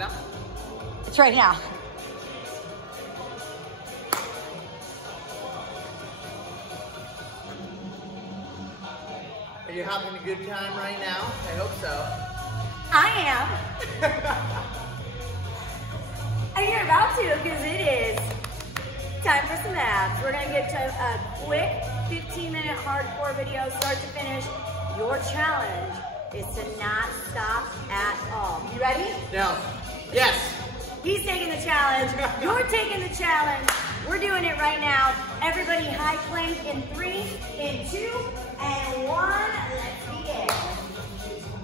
now? It's right now. Are you having a good time right now? I hope so. I am. And you're about to, because it is time for some abs. We're gonna get to a quick 15-minute hardcore video, start to finish. Your challenge is to not stop at all. You ready? No. Yes. He's taking the challenge. You're taking the challenge. We're doing it right now. Everybody high plank in 3, in 2, and 1. Let's begin.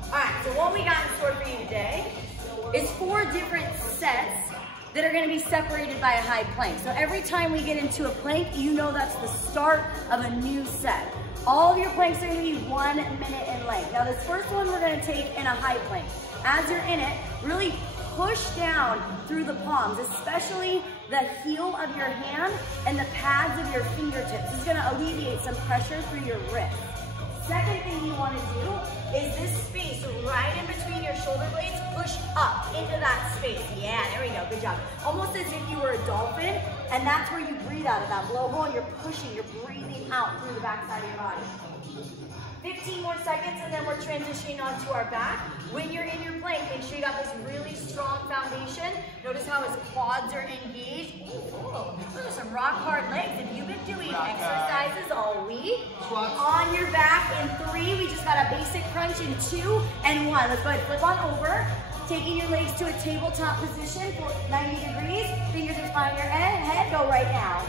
All right, so what we got in store for you today is 4 different sets that are gonna be separated by a high plank. So every time we get into a plank, you know that's the start of a new set. All of your planks are gonna be 1 minute in length. Now this first one we're gonna take in a high plank. As you're in it, really push down through the palms, especially the heel of your hand and the pads of your fingertips. This is gonna alleviate some pressure through your wrist. Second thing you wanna do is this space right in between your shoulder blades, push up into that space. Yeah, there we go, good job. Almost as if you were a dolphin, and that's where you breathe out of that blowhole, and you're pushing, you're breathing out through the backside of your body. 15 more seconds, and then we're transitioning onto our back. When you're in your plank, make sure you got this really strong foundation. Notice how his quads are engaged. Ooh, those are some rock hard legs. If you've been doing exercises all week, on your back in 3, we just got a basic crunch in 2 and 1. Let's go ahead, flip on over. Taking your legs to a tabletop position for 90 degrees. Fingertips behind your head, go right now.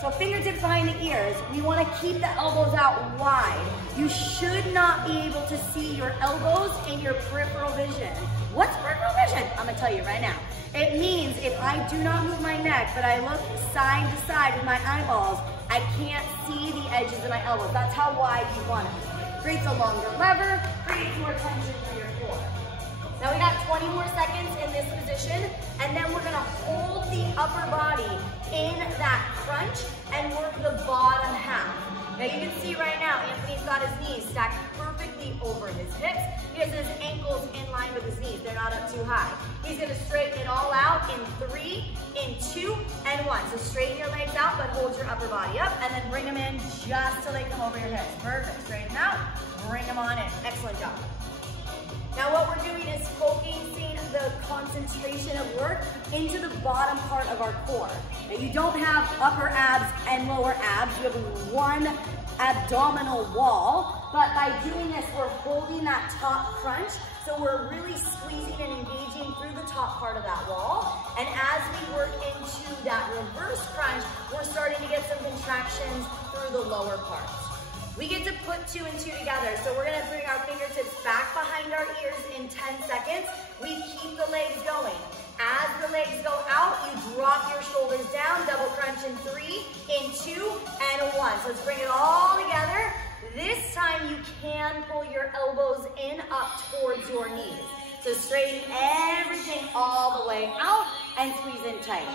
So fingertips behind the ears. We want to keep the elbows out wide. You should not be able to see your elbows in your peripheral vision. What's peripheral vision? I'm going to tell you right now. It means if I do not move my neck, but I look side to side with my eyeballs, I can't see the edges of my elbows. That's how wide you want it. Creates a longer lever, creates more tension for your core. Now we got 20 more seconds in this position, and then we're gonna hold the upper body in that crunch and work the bottom half. Now you can see right now, Anthony's got his knees stacked perfectly over his hips. He has his ankles in line with his knees. They're not up too high. He's gonna straighten it all out in 3, in 2, and 1. So straighten your legs out, but hold your upper body up, and then bring them in just till they come over your hips. Perfect, straighten out, bring them on in. Excellent job. Now what we're doing is focusing the concentration of work into the bottom part of our core. Now you don't have upper abs and lower abs, you have 1 abdominal wall, but by doing this, we're holding that top crunch, so we're really squeezing and engaging through the top part of that wall. And as we work into that reverse crunch, we're starting to get some contractions through the lower part. We get to put 2 and 2 together. So we're gonna bring our fingertips back behind our ears in 10 seconds. We keep the legs going. As the legs go out, you drop your shoulders down, double crunch in 3, in 2, and 1. So let's bring it all together. This time you can pull your elbows in up towards your knees. So straighten everything all the way out and squeeze in tight.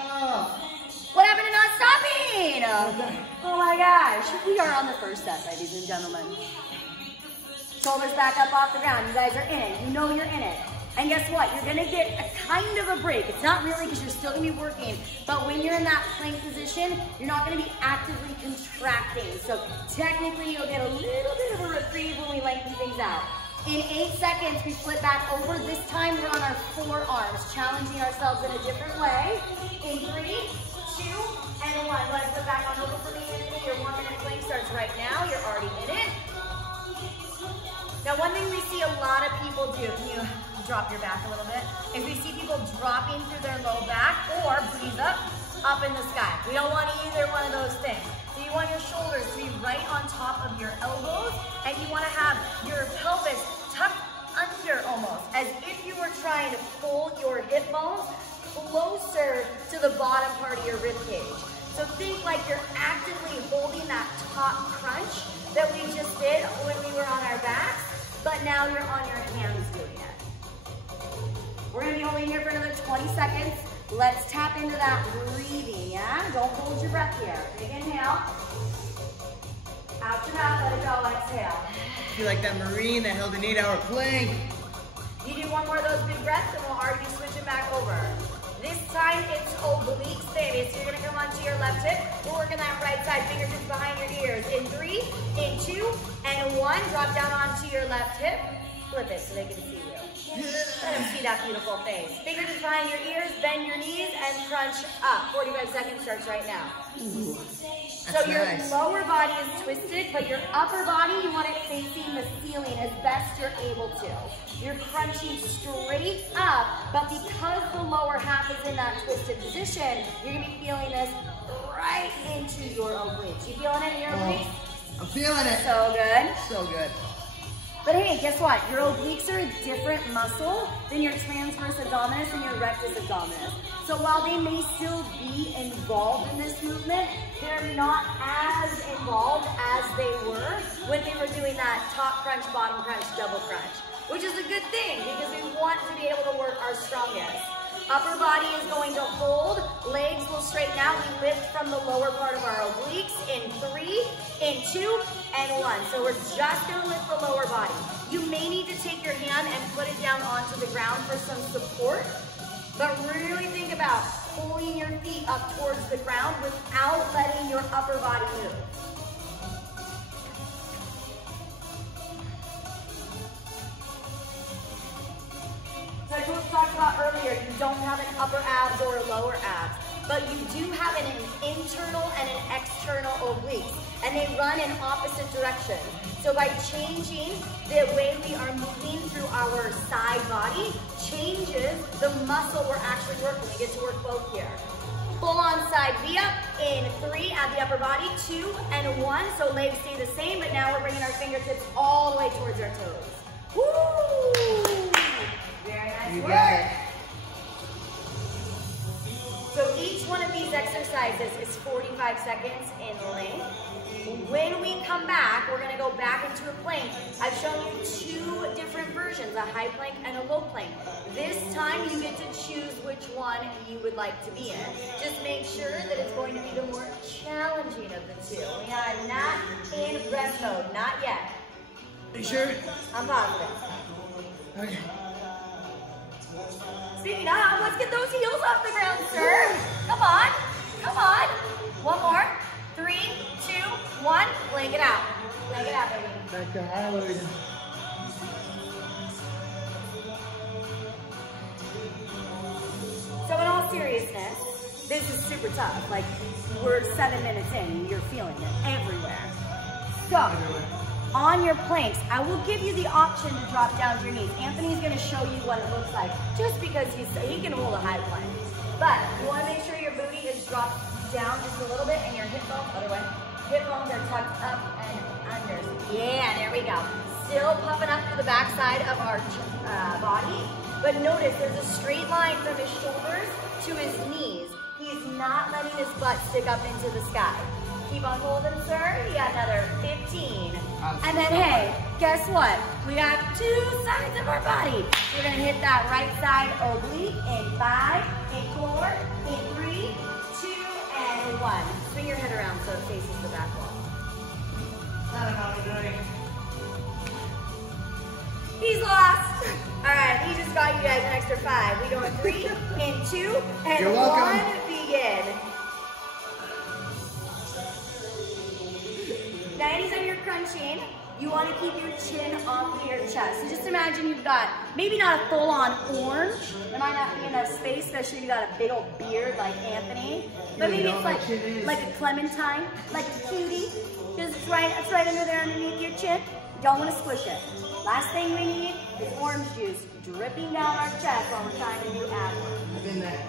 What happened to not stopping? Oh my gosh. We are on the first set, ladies and gentlemen. Shoulders back up off the ground. You guys are in it. You know you're in it. And guess what? You're gonna get a kind of a break. It's not really because you're still gonna be working, but when you're in that plank position, you're not gonna be actively contracting. So technically you'll get a little bit of a reprieve when we lengthen things out. In 8 seconds, we flip back over. This time we're on our forearms, challenging ourselves in a different way. In 3, 2, and 1. Go ahead and flip back on over for me. Your 1 minute plank starts right now. You're already in it. Now, one thing we see a lot of people do, can you drop your back a little bit? Is we see people dropping through their low back or breathe up in the sky. We don't want either one of those things. So you want your shoulders to be right on top of your elbows, and you want to have your pelvis tucked under almost, as if you were trying to pull your hip bones closer to the bottom part of your rib cage. So think like you're actively holding that top crunch that we just did when we were on our backs, but now you're on your hands doing it. We're gonna be holding here for another 20 seconds. Let's tap into that breathing, yeah? Don't hold your breath here. Big inhale. Out your mouth, let it go, exhale. I feel like that Marine that held an 8-hour plank. You do one more of those big breaths and we'll already be switching back obliques, baby. So you're gonna come onto your left hip. We're working that right side, fingertips behind your ears. In 3, in 2, and 1. Drop down onto your left hip. Flip it so they can see you. Let them see that beautiful face. Fingertips behind your ears, bend your knees, and crunch up. 45 seconds starts right now. Ooh, so your nice. lower body is twisted, but your upper body, you want it facing the ceiling as best you're able to. You're crunching straight up, but because the lower half is in that twisted position, you're gonna be feeling this right into your obliques. You feeling it in your obliques? I'm feeling it. So good. So good. But hey, guess what? Your obliques are a different muscle than your transverse abdominis and your rectus abdominis. So while they may still be involved in this movement, they're not as involved as they were when they were doing that top crunch, bottom crunch, double crunch, which is a good thing because we want to be able to work our strongest. Upper body is going to hold, legs will straighten out. We lift from the lower part of our obliques in 3, in 2, and 1. So we're just gonna lift the lower body. You may need to take your hand and put it down onto the ground for some support, but really think about pulling your feet up towards the ground without letting your upper body move. So I talked about earlier, you don't have an upper abs or a lower abs, but you do have an internal and an external obliques, and they run in opposite directions. So by changing the way we are moving through our side body, changes the muscle we're actually working. We get to work both here. Full on side V up in 3, add the upper body, 2 and 1, so legs stay the same, but now we're bringing our fingertips all the way towards our toes. Woo! Very nice You work. got it. So each one of these exercises is 45 seconds in length. When we come back, we're gonna go back into a plank. I've shown you 2 different versions, a high plank and a low plank. This time you get to choose which one you would like to be in. Just make sure that it's going to be the more challenging of the 2. We are not in rest mode, not yet. Are you sure? I'm positive. Okay. Speaking of, let's get those heels off the ground, sir. Come on, come on. One more. 3, 2, 1. Leg it out. Leg it out, baby. Back to Howard. So in all seriousness, this is super tough. Like, we're 7 minutes in and you're feeling it everywhere. So, on your planks, I will give you the option to drop down to your knees. Anthony's gonna show you what it looks like, just because he can hold a high plank. But you wanna make sure your booty is dropped down just a little bit and your hip bones, other way. Hip bones are tucked up and under. Yeah, there we go. Still puffing up to the back side of our body. But notice there's a straight line from his shoulders to his knees. He's not letting his butt stick up into the sky. Keep on holding, sir. You got another 15. And then, hey, guess what? We got 2 sides of our body. We're gonna hit that right side oblique in 5, in 4, in 3, 2, and 1. Swing your head around so it faces the back wall. I don't know what I'm doing. He's lost. All right, he just got you guys an extra 5. We go in 3, in 2, and You're 1, welcome. begin. Now, anytime you're crunching, you want to keep your chin off of your chest. So just imagine you've got, maybe not a full-on orange. There might not be enough space, especially if you got a big old beard like Anthony. But maybe it's like a clementine, like a cutie. Just it's right under there underneath your chin. Don't want to squish it. Last thing we need is orange juice dripping down our chest while we're trying to do ab work. I've been there.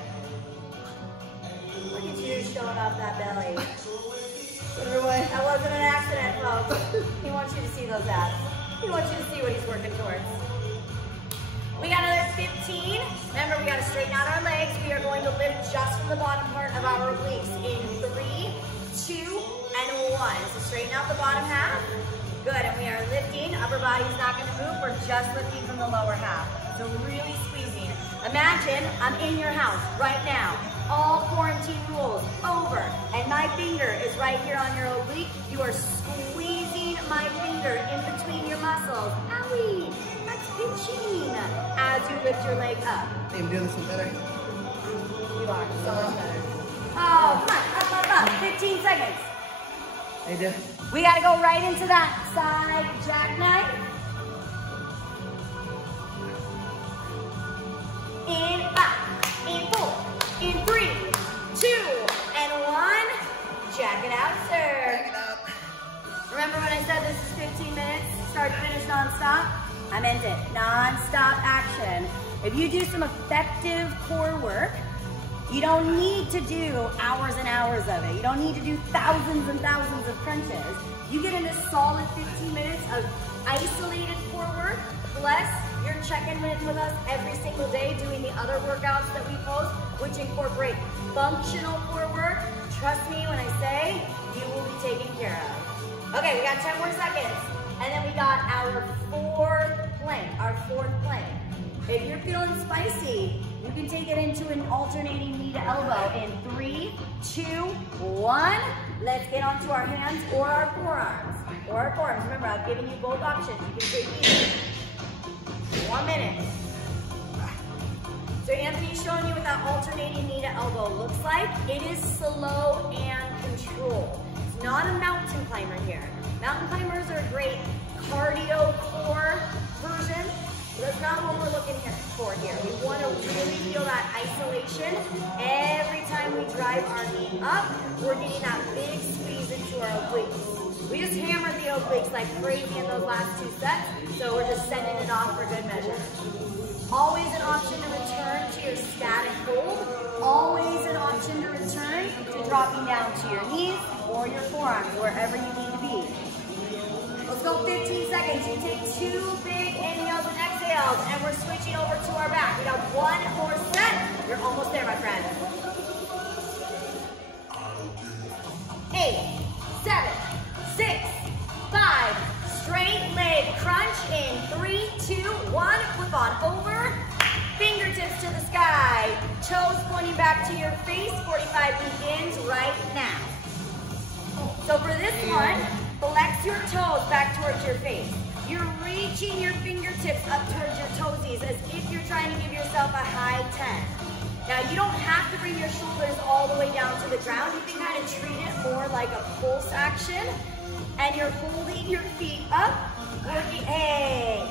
Look at you showing off that belly. Put her away. That wasn't an accident, folks. He wants you to see those abs. He wants you to see what he's working towards. We got another 15. Remember, we got to straighten out our legs. We are going to lift just from the bottom part of our obliques in 3, 2, and 1. So straighten out the bottom half. Good, and we are lifting. Upper body's not going to move. We're just lifting from the lower half. So really squeezing. Imagine I'm in your house right now. All quarantine rules over, and my finger is right here on your oblique. You are squeezing my finger in between your muscles. Owie, that's pinching as you lift your leg up. I'm doing this one better. You bar. So much better. Oh, come on, up. 15 seconds. Hey, do. We gotta go right into that side jackknife. In 5, in 4, in 3, 2, and 1. Jack it out, sir. Jack it up. Remember when I said this is 15 minutes, start to finish non-stop? I meant it, non-stop action. If you do some effective core work, you don't need to do hours and hours of it. You don't need to do thousands and thousands of crunches. You get into solid 15 minutes of isolated core work, plus you're checking in with us every single day doing the other workouts that we post, which incorporate functional core work. Trust me when I say you will be taken care of. Okay, we got 10 more seconds. And then we got our fourth plank. If you're feeling spicy, you can take it into an alternating knee to elbow in 3, 2, 1. Let's get onto our hands or our forearms. Remember, I've given you both options. You can take either. 1 minute. So Anthony's showing you what that alternating knee to elbow looks like. It is slow and controlled. It's not a mountain climber here. Mountain climbers are a great cardio core version. But that's not what we're looking for here. We want to really feel that isolation. Every time we drive our knee up, we're getting that big squeeze into our obliques. We just hammered the obliques like crazy in those last 2 sets, so we're just sending it off for good measure. Always an option to return to your static hold. Always an option to return to dropping down to your knees or your forearms, wherever you need to be. Let's go 15 seconds. You take 2 big inhales and exhales, and we're switching over to our back. We got 1 more set. You're almost there, my friend. 8, 7, 6, 5. Straight leg crunch in 3, 2, 1. Flip on over. Fingertips to the sky. Toes pointing back to your face. 45 begins right now. So for this one, flex your toes back towards your face. You're reaching your fingertips up towards your toesies as if you're trying to give yourself a high 10. Now you don't have to bring your shoulders all the way down to the ground. You can kind of treat it more like a pulse action. And you're holding your feet up, working, hey,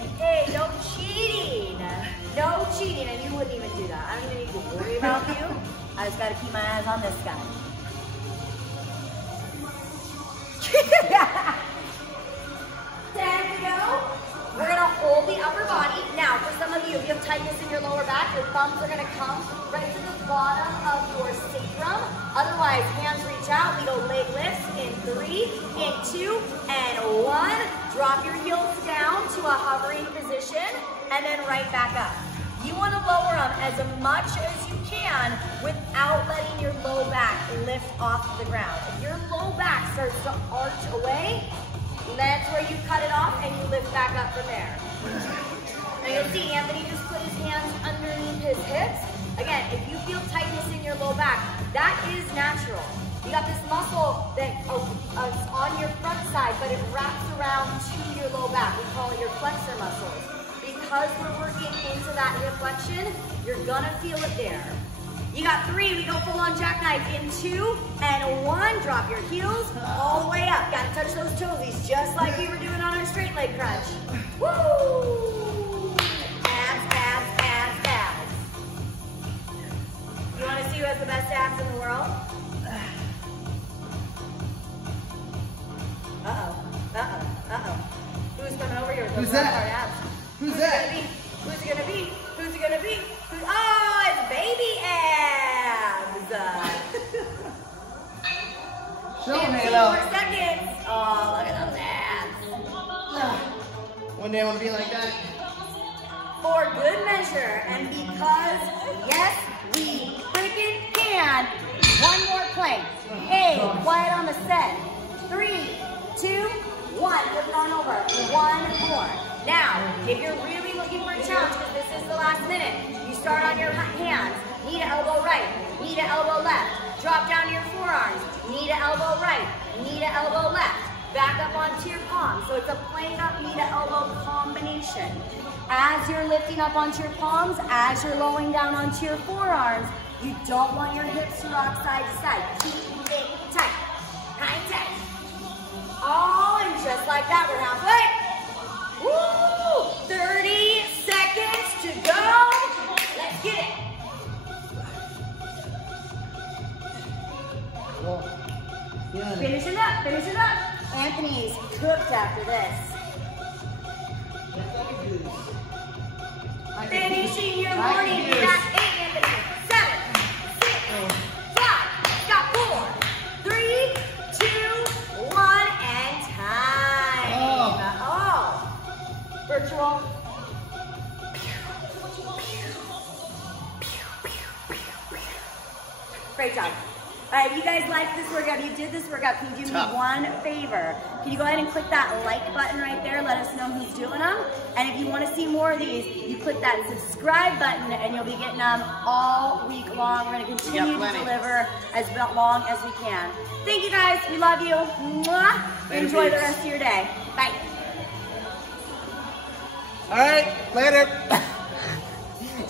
no cheating. No cheating, and you wouldn't even do that. I don't even need to worry about you. I just gotta keep my eyes on this guy. 10 to go. We're gonna hold the upper body. Now, for some of you, if you have tightness in your lower back, your thumbs are gonna come right to the bottom of your sacrum. Otherwise, hands reach out. We go leg lifts in 3, in 2, and 1. Drop your heels down to a hovering position, and then right back up. You want to lower them as much as you can without letting your low back lift off the ground. If your low back starts to arch away, that's where you cut it off and you lift back up from there. Now you'll see Anthony just put his hands underneath his hips. Again, if you feel tightness in your low back, that is natural. You got this muscle that is on your front side, but it wraps around to your low back. We call it your flexor muscles. Because we're working into that hip flexion, you're gonna feel it there. You got 3, we go full on jackknife in 2 and 1. Drop your heels all the way up. Gotta touch those toesies just like we were doing on our straight leg crunch. Woo! Abs, abs, abs, abs. You wanna see who has the best abs in the world? Who's coming over here with those hard abs? Who's that? Who's it gonna be? Who's it gonna be? Oh, it's baby abs! Show me 15 though. more seconds. Oh, look at those abs. One day I want to be like that. For good measure, and because, yes, we freaking can. 1 more plank. Hey, quiet on the set. 3, 2, 1. Flip it on over. 1 more. Now, if you're really looking for a challenge, because this is the last minute, you start on your hands, knee to elbow right, knee to elbow left, drop down to your forearms, knee to elbow right, knee to elbow left, back up onto your palms. So it's a plank up, knee to elbow combination. As you're lifting up onto your palms, as you're lowering down onto your forearms, you don't want your hips to rock side to side. Keep it tight, hang tight. Oh, and just like that, we're halfway. Woo! 30 seconds to go. Let's get it. Finish it up, finish it up. Anthony's cooked after this. Finishing your morning. You got 8, Anthony. 7, 6, 5. Got 4, 3, 2, 1, and time. Oh. Virtual. Great job. All right, if you guys like this workout, if you did this workout, can you do me one favor? Can you go ahead and click that like button right there? Let us know who's doing them. And if you want to see more of these, you click that subscribe button and you'll be getting them all week long. We're going to continue to deliver as long as we can. Thank you guys. We love you. Mwah. Enjoy the rest of your day. Bye. All right, later.